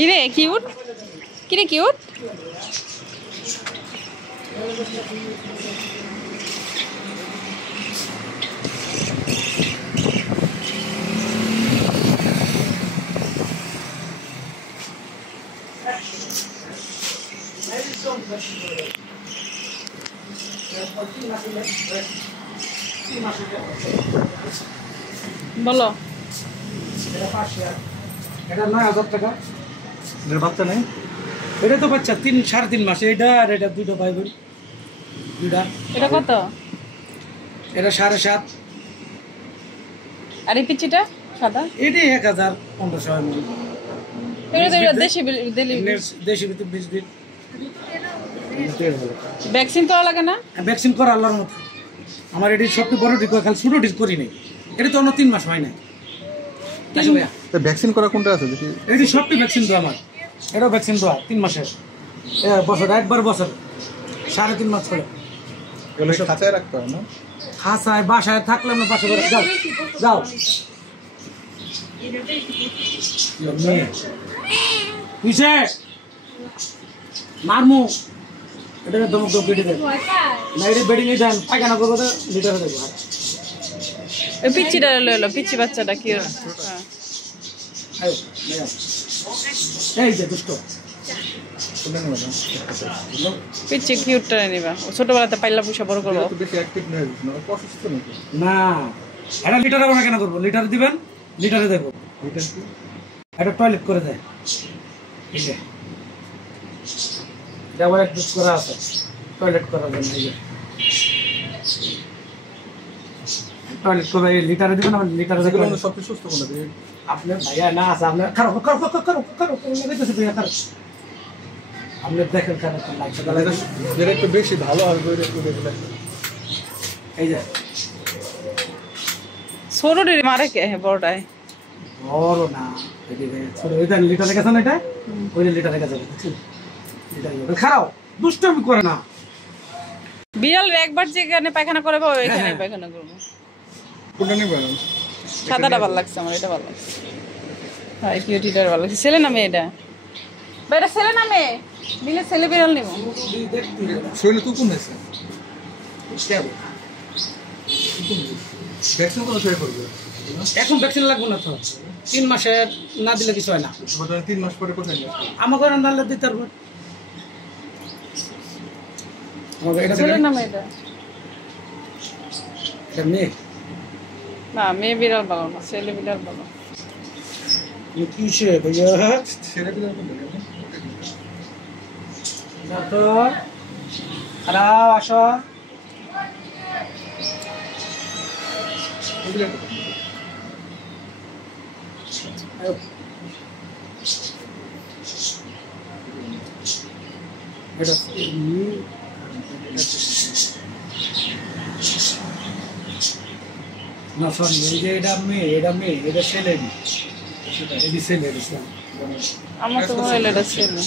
কিরে কিউট, কিরে কিউট। বলো এটা ৯,০০০ টাকা। এর বাচ্চা নেই, এটা তো বাচ্চা ৩.৫ মাস। এটা আর এটা দুটো ভাই বোন, দুটা। এটা কত? এটা ৭.৫। আর এই পিচিটা সাদা, এটি ১,৫০০ দেশি ভিতরে ২০ দিন। ভ্যাকসিন করা লাগে না? ভ্যাকসিন করা আল্লাহর মতো। আমার এটি সবচেয়ে বড় টিকা, খালি ছোটো টিক করি নাই। এটা তো অন্য ৩ মাস হয় না। ভ্যাকসিন করা কোনটা আছে দেখি? এটি সবটি ভ্যাকসিন দেওয়া আমার। এটাও ভ্যাকসিন দেওয়া ৩ মাসের, বছর একবার বছর ৩.৫ মাস করে। খাঁচায় রাখতে হয় না? খাঁচায় বাসায় থাকলে আমরা বাসা করে যাও যাও। পিছে মারমু, এটা দমক দম কেটে দেয় না। এটা বেডিং এ দেন, পায়খানা করবো তো লিটারে দেবো। ওই পিচিটা লইলো, পিচি বাচ্চাটা কি? এই যে দুষ্ট পিচি কিউটটা নিবা, ছোটবেলাতে পাইলা পুষা বড় করবো। না, এটা লিটারে ওরা কেন করবো? লিটারে দিবেন, লিটারে দেবো। এটা টয়লেট করে দেয়। এটা আবার এক করা আছে টয়লেট করার জন্য। টয়লেট করবে, লিটারে দিবেন। আমার লিটারে দেখবেন সবচেয়ে সুস্থ কোনটা দিয়ে? আপনার ভাইয়া না আছে, আপনার খারাপ খারাপ খারাপ খারাপ খারাপ খারাপ আপনি দেখেন খারাপ লাগছে। যেটা একটু বেশি ভালো হবে এই যে ছোটটি মারে কে বড়টায়? বড় না, ছোট ওইটা লিটারে গেছে না, এটা ওই লিটারে গেছে। খারাপ দুষ্টামি করে না। বিড়াল একবার যেখানে পায়খানা করে ওইখানে পায়খানা করবো। কোনটা নেবে? সাদাটা ভালো লাগছে আমার, এটা ভালো লাগছে। হ্যাঁ কিউটিটার ভালো লাগছে। ছেলে না মেয়ে এটা? এটা ছেলে না মেয়ে? দিলে ছেলে বিড়াল নেব। শরীরে তো কোন আছে? ভ্যাকসিন কোন শরীরে করবে? এখন ভ্যাকসিন লাগবে না তো, ৩ মাসে না দিলে কিছু হয় না। ৩ মাস পরে কোথায় যাবে? আমাকে নালে দিতে পারবো। ছেলে না মেয়ে এটা? এটা মেয়ে না, মেয়ে বিড়াল ভালো না, ছেলে বিড়াল ভালো। কিসে ভাইয়া? ছেলে বিড়াল কোনটা? তো খারাপ আসো। না সরি, এই যে এটা মেয়ে, এটা মেয়ে, এটা ছেলে। আমার তো মনে হলো এটা ছেলে।